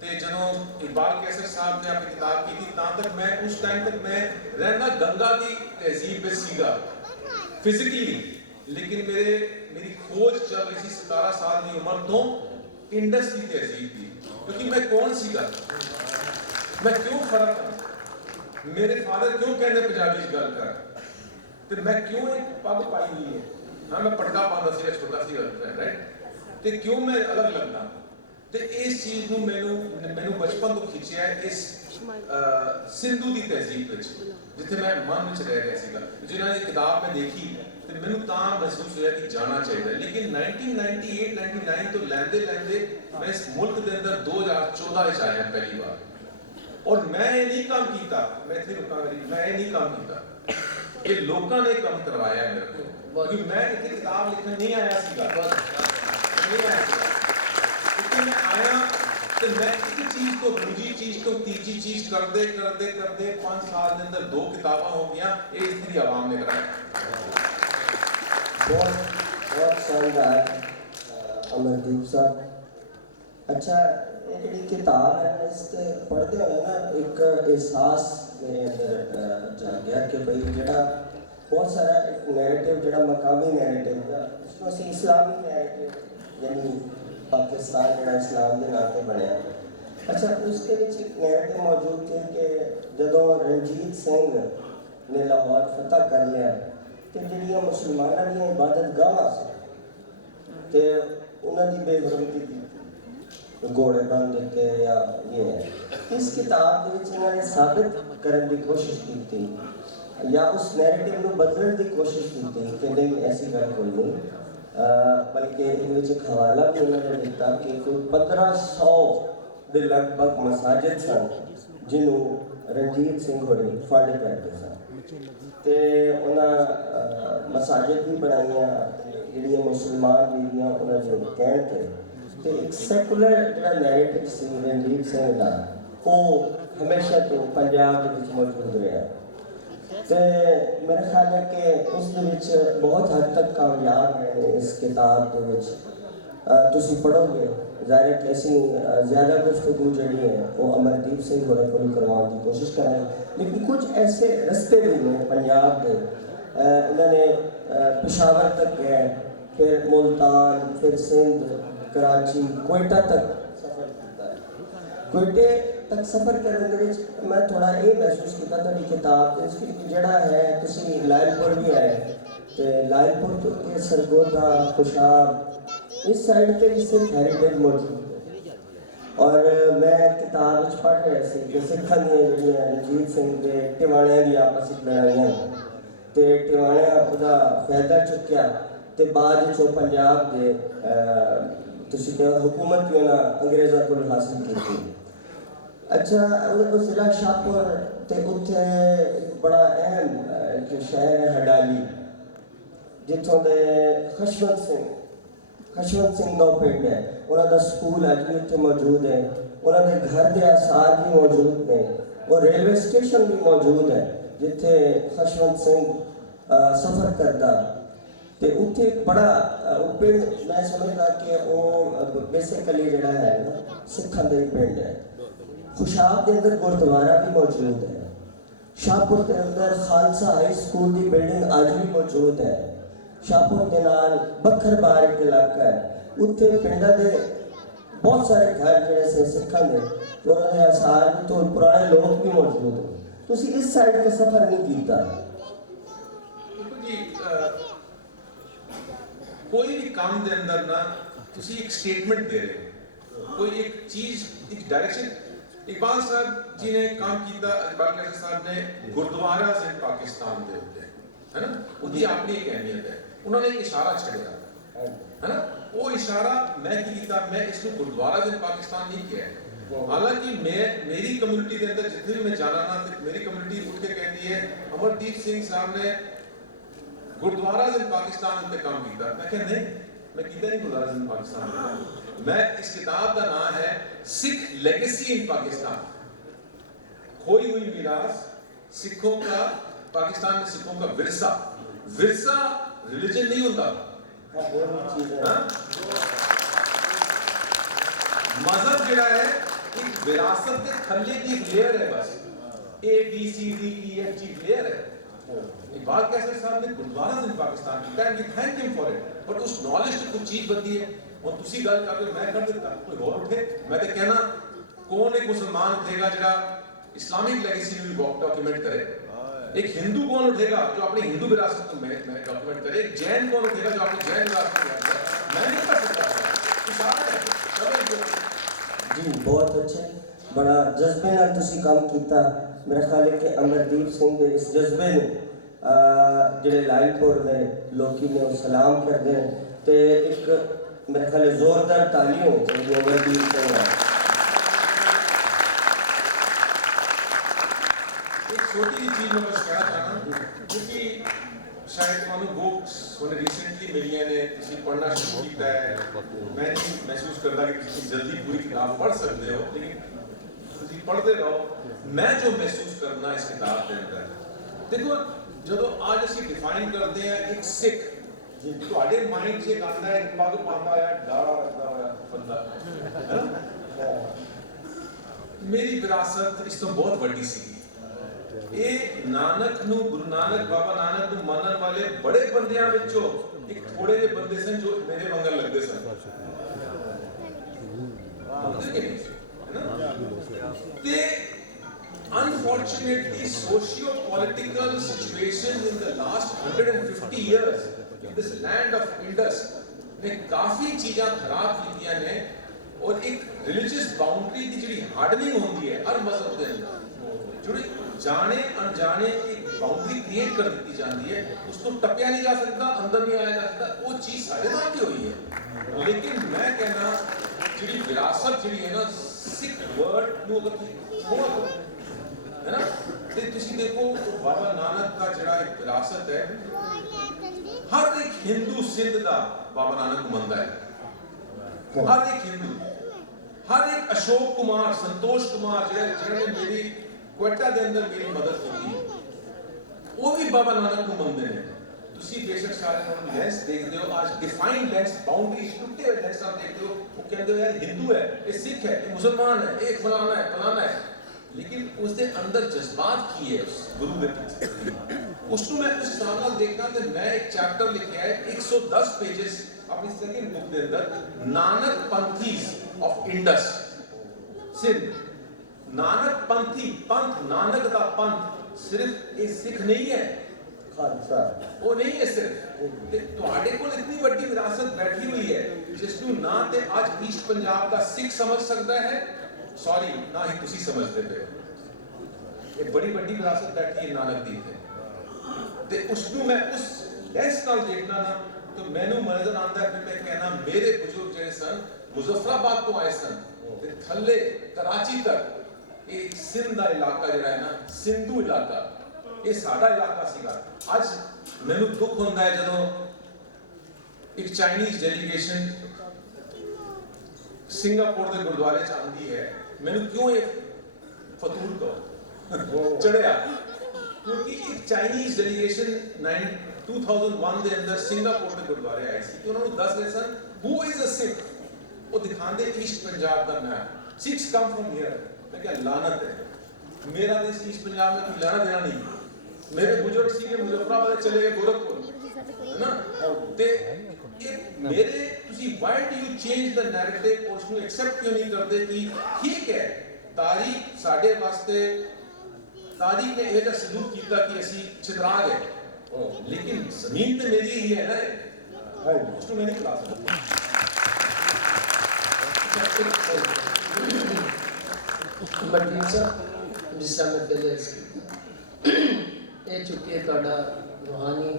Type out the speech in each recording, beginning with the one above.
ਤੇ ਜਦੋਂ ਇਕਬਾਲ ਕੈਸਰ ਸਾਹਿਬ ਨੇ ਆਪਣੀ ਕਿਤਾਬ ਕੀਤੀ ਤਾਂ ਤੱਕ ਮੈਂ ਉਸ ਟਾਈਮ ਤੱਕ ਮੈਂ ਰਹਿੰਦਾ ਗੰਗਾ ਦੀ ਤਹਿਜ਼ੀਬ ਵਿੱਚ ਸੀਗਾ ਫਿਜ਼ੀਕਲੀ, ਲੇਕਿਨ ਮੇਰੀ ਖੋਜ ਚੱਲ ਰਹੀ ਸੀ 17 ਸਾਲ ਦੀ ਉਮਰ ਤੋਂ ਇੰਡਸ ਦੀ ਤਹਿਜ਼ੀਬ ਦੀ, ਕਿਉਂਕਿ मैं कौन सीगा, मैं क्यों फर्क हाँ, मेरे फादर क्यों कहते पंजाबी गल कर, तो मैं क्यों एक पग पाई हुई है, हाँ मैं पटका पाता सी छोटा सी राइट, तो क्यों मैं अलग लगता, तो इस चीज़ को मैनू बचपन तो खिंचिया है इस सिंधु की तहजीब जिथे मैं मन में रह रहा सीगा, जिन्होंने किताब में देखी तो मैनू तां महसूस होया कि जाना चाहिए, लेकिन 1998-99 तो लैंदे लैंदे मैं इस मुल्क के अंदर 2014 आया पहली बार, और मैं ये नहीं काम किया, मैं इतनी रुका मैं ये नहीं काम किया, ये लोगों ने काम करवाया मेरे को, क्योंकि मैं इतनी किताब लिखने नहीं आया सीगा, नहीं आया सीगा, क्योंकि मैं आया तो मैं एक चीज़ को दूसरी चीज़ को तीसरी चीज़ करते करते करते 5 साल के अंदर 2 किताबें हो गया, ये इतनी आवाम ने कराया। बहुत शानदार अमरदीप साहब। अच्छा, ये जी किताब है इसके पढ़ते हुए ना एक एहसास मेरे अंदर जाग गया कि भाई जड़ा बहुत सारा एक नैरेटिव जड़ा मकामी नैरेटिव है, उसमें से इस्लामी नैरेटिव यानी पाकिस्तान जड़ा इस्लाम के नाम पर बनया। अच्छा, उसके एक नैरेटिव मौजूद थे कि जदों रणजीत सिंह ने लाहौर फतह कर लिया तो जिहड़ियां मुसलमानां दी इबादत गाहां सी ते उन्हां दी बेहरमती की घोड़े बन दिते या ये है। इस किताब दे विच इन्हां ने साबित करन दी कोशिश की या उस नैरेटिव नूं बदलण दी कोशिश की कि नहीं ऐसी गल कोई नहीं, बल्कि एक हवाला भी उन्होंने दिता कि कोई 1500 के लगभग मसाजिद सन जिन्होंने रणजीत सिंह होरी फंड करते सन, तो उन्हें मसाजिद भी बनाइया जिहड़ियां मुसलमान बीवियां उन्होंने कहण ते एक सैकुलर जिहड़ा नैरेटिव सी रणजीत सिंह का वो हमेशा तो पंजाब दे विच मौजूद रहा, तो मेरा ख्याल है कि उस बहुत हद तक कामयाब है इस किताब के तुसी पढ़ोगे, ज़ाहिर है कि असी ज़्यादा गुफ्तगू जी है वो अमरदीप सिंह होर को करवाने की कोशिश करेंगे, लेकिन कुछ ऐसे रस्ते भी हैं पंजाब के, उन्होंने पेशावर तक गए, फिर मुल्तान, फिर सिंध, कराची, कोयटा तक सफ़र किया। कोयटे तक सफ़र करने के मैं थोड़ा ये महसूस किया थोड़ी किताब जड़ा है तुसी लायलपुर भी आए तो लायलपुर तो के सरगोदा खुशाब इस साइड पे भी सिर्फ हेरिटेज मौजूद है, और मैं किताब पढ़ रहा सी कि सिखां दी जिहड़ियां रणजीत सिंह के टिवाणियां दी आपस में लड़ाइयां तो टिवाणियां उसका फायदा चुक्या तो बाद चो पंजाब के तुसी हुकूमत भी उन्हें अंग्रेज़ों को हासिल की। अच्छा, उस जिला शाहपुर ते उत्थे बड़ा अहम शहर है हडाली, जिथों के खशवंत सिंह का पिंड है, उन्होंने स्कूल अज भी उत्थे मौजूद है, उन्होंने घर के आसार भी मौजूद ने, और रेलवे स्टेशन भी मौजूद है जिथे खशवंत सिंह सफ़र करता, तो उत्थे बड़ा पिंड मैं समझदा कि वो बेसिकली जड़ा है ना सिखां दा ही पिंड है। खुशाब के अंदर गुरुद्वारा भी मौजूद है, शाहपुर के अंदर खालसा हाई स्कूल की बिल्डिंग आज भी मौजूद है, शाहपुर के नाल बखरबार एक इलाका है, उत्थे पिंडा के बहुत सारे घर जड़े से सिखां दे तो उन्होंने आसार भी तो पुराने लोग भी मौजूद हैं। तुसी इस साइड का सफ़र नहीं किया? कोई भी काम के अंदर ना तुसी एक स्टेटमेंट दे रहे हो, कोई एक चीज़ एक डायरेक्शन। इकबाल साहब जी ने काम किया, इकबाल कैसर साहब ने गुरुद्वारा से पाकिस्तान के उत्ते है ना, उसकी अपनी एक अहमियत है, उन्होंने एक इशारा छड़िया है ना, वो इशारा मैं किया, मैं इसको गुरुद्वारा से पाकिस्तान नहीं किया। हालांकि मेरी कम्युनिटी के अंदर जितने भी मैं जाना ना तो मेरी कम्युनिटी उठ के कहती है अमरदीप सिंह साहब ने गुरुद्वारा से पाकिस्तान उत्ते काम किया। मैं क्या नहीं, मैं किया नहीं गुरुद्वारा से पाकिस्तान। मैं इस किताब का नाम है सिख लेगेसी इन पाकिस्तान, खोई हुई विरासत सिखों का, पाकिस्तान में सिखों का विरसा। विरसा रिलीजन नहीं होता, मजहब जड़ा है एक विरासत के थल्ले की एक लेयर है बस, ABCDEFG लेयर है। इकबाल कैसर साहब ने गुरुद्वारा से पाकिस्तान किया and we thank him for it, but उस नॉलेज से कुछ चीज बनती है। और तुसी गल कर रहे मैं कर देता कोई और उठे, मैं तो कहना कौन एक मुसलमान उठेगा जरा इस्लामिक लेगेसी में डॉक्यूमेंट करे, एक हिंदू कौन उठेगा जो अपनी हिंदू विरासत को मैं डॉक्यूमेंट करे, एक जैन कौन उठेगा जो अपनी जैन विरासत को डॉक्यूमेंट करे। मैं नहीं कर सकता जी, बहुत अच्छे, बड़ा जज्बे नाल तुसी काम कीता। मेरा ख्याल है कि अमरदीप सिंह के इस जज्बे ने जिहड़े लाइलपुर ने लोकी ने वो सलाम करते हैं तो एक मेरा ख्याल है जोरदार तालियां होनी चाहिए अमरदीप सिंह नाल। एक छोटी सी चीज मैं बस कहना चाहना, क्योंकि शायद मानो बुक्स मैंने रिसेंटली मिलियां ने किसी पढ़ना शुरू किया है, मैं नहीं महसूस करता कि किसी जल्दी पूरी किताब पढ़ सकते हो, लेकिन तुम पढ़ते रहो। मैं जो महसूस करना इस किताब के अंदर, देखो जो आज असी डिफाइन करते हैं एक सिख, ਤੁਹਾਡੇ ਮਾਈਂਡ 'ਚ ਇੱਕ ਆਉਂਦਾ ਹੈ ਪੱਗ ਪਾਉਂਦਾ ਹੋਇਆ ਦਾੜਾ ਰੱਖਦਾ ਹੋਇਆ ਬੰਦਾ, ਹੈ ਨਾ। ਮੇਰੀ ਵਿਰਾਸਤ ਇਸ ਤੋਂ ਬਹੁਤ ਵੱਡੀ ਸੀਗੀ। ਇਹ ਨਾਨਕ ਨੂੰ, ਗੁਰੂ ਨਾਨਕ, ਬਾਬਾ ਨਾਨਕ ਨੂੰ ਮੰਨਣ ਵਾਲੇ ਬੜੇ ਬੰਦਿਆਂ ਵਿੱਚੋਂ ਇੱਕ ਥੋੜੇ ਜਿਹੇ ਬੰਦੇ ਸਨ ਜੋ ਮੇਰੇ ਵਾਂਗਰ ਲੱਗਦੇ ਸਨ, ਤੇ unfortunately socio-political situations in the last 150 years in this land of Indus ने काफी चीज़ां खराब कीतियां ने, और एक religious boundary की जिहड़ी hardening होती है हर मजहब के अंदर, जिहड़ी जाने अनजाने एक बाउंड्री क्रिएट कर दी जाती है, उसको टपया नहीं जा सकता, अंदर नहीं आया जा सकता, वो चीज़ साढ़े नाल की हुई है। लेकिन मैं कहना जिहड़ी विरासत जिहड़ी है ना, सिख वर्ड नूं अगर थोड़ा है ना, तो तुसी देखो बाबा नानक का जड़ा एक विरासत है, हर एक हिंदू सिंध का बाबा नानक को मनता है, हर एक हिंदू, हर एक अशोक कुमार, संतोष कुमार जिन्होंने मेरी क्वेटा के अंदर मेरी मदद की, वो भी बाबा नानक को मनते हैं। तुसी बेशक सारे लेंस देखते हो, आज डिफाइंड लेंस, बाउंड्री टूटे हुए लेंस आप देखते हो, वो कहते हो यार हिंदू है, ये सिख है, ये मुसलमान है, एक फलाना है फलाना है, लेकिन उसके अंदर जज्बात की है उस गुरु के पीछे, उसको मैं उस हिसाब नाल देखना। तो मैं एक चैप्टर लिखा है 110 पेजेस अपनी सेकंड बुक के अंदर, नानक पंथीज ऑफ इंडस सिंध। नानक पंथी, पंथ नानक का पंथ, सिर्फ ये सिख नहीं है, खालसा वो नहीं है सिर्फ। ਤੁਹਾਡੇ ਕੋਲ इतनी बड़ी विरासत बैठी हुई है जिसको ना ते आज ईस्ट पंजाब का सिख समझ सकता है, सॉरी ना ही तुसी समझते पे, एक बड़ी बड़ी विरासत बैठी है नानक दी है, ते उसको मैं उस लेंस नाल देखना ना, तो मैनू नजर आंदा है, मैं कहना मेरे बुजुर्ग जेड़े सन मुजफ्फराबाद तो आए सन, ते थल्ले कराची तक ये सिंध का इलाका जड़ा है ना, सिंधु इलाका, ये साडा इलाका सीगा। आज मैनू दुख होंदा है जदों एक चाइनीज डेलीगेशन सिंगापुर के गुरुद्वारे च आंदी है, मैंने क्यों ये फतूर को चढ़िया, क्योंकि एक चाइनीज डेलीगेशन 2001 के अंदर सिंगापुर के गुरुद्वारे आई सी, तो उन्होंने दस रहे सन हु इज अ सिख, वो दिखाते ईस्ट पंजाब का map, six come from here. मैं क्या लानत है, मेरा देश ईस्ट पंजाब में कोई लेना देना नहीं, मेरे बुजुर्ग सी के मुजफ्फराबाद चले गए गोरखपुर, है ना, ते ये मेरे तुसी why do you change the narrative, और उसको एक्सेप्ट क्यों नहीं करते कि ठीक है तारीख साडे वास्ते, तारीख ने ये सलूक किया कि असी छितरा गए, लेकिन जमीन तो मेरी ही है ना, उसको मैं नहीं खिला सकता। मरदीप साहब जिस तरह मैं पहले ये चुके ਤੁਹਾਡਾ रूहानी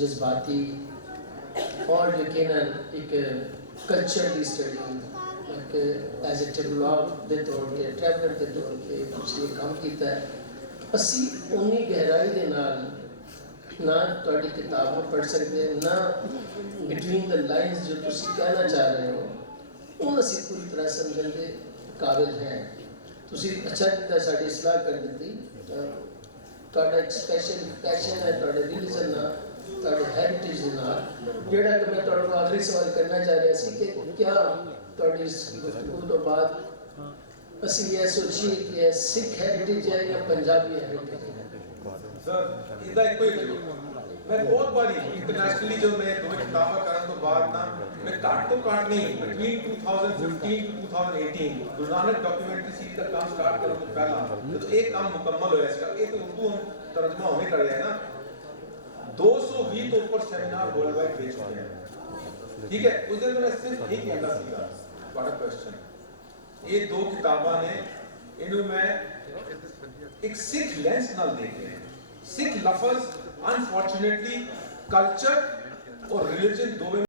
जज्बाती और यकीनन एक कल्चर की स्टडी एक एज ए टेबलॉग के तौर पर ट्रैवलर के तौर पर पिछले काम किया है। असी उन्नी गहराई के नाल ना ਤੁਹਾਡੀ किताब में पढ़ सकते ना बिटवीन द लाइन्स जो तुसी कहना चाह रहे हो वो असी पूरी तरह समझने के काबिल हैं। तुसी अच्छा किया साड़ी सलाह कर दी, ਤੁਹਾਡਾ एक स्पेशल पैशन है ਤੁਹਾਡੇ रिलीजन ना, ਤੁਹਾਡੇ हेरिटेज ना, ਜਿਹੜਾ कि मैं ਤੁਹਾਡੇ को आखिरी सवाल करना चाह रहा सी कि क्या ਤੁਹਾਡੀ इस गुफ्तगू तो बाद ਅਸੀਂ ਇਹ ਸੋਚੀਏ ਕਿ ਇਹ ਸਿੱਖ ਹੈਰੀਟੇਜ ਹੈ ਜਾਂ ਪੰਜਾਬੀ ਹੈਰੀਟੇਜ ਹੈ। ਸਰ ਇਹਦਾ ਇੱਕੋ ਹੀ ਜਵਾਬ। मैं बहुत बारी इंटरनेशनली जो मैं दो किताबा करने तो बाद ना मैं घट तो घट नहीं between 2015 to 2018 Guru Nanak documentary series का काम स्टार्ट करने तो पहला तो एक काम मुकम्मल होया इसका ये तो उर्दू हम तर्जुमा होने कर रहे हैं ना 220 तो ऊपर सेमिनार वर्ल्ड वाइड भेज चुके हैं। ठीक है उस दिन मैं सिर्फ यही कहना सीखा व्हाट अ क्वेश्चन ये दो किताबा ने इन्हों मैं एक सिख लेंस नाल देखे सिख लफ्ज अनफॉर्चुनेटली कल्चर और रिलीजन दोवें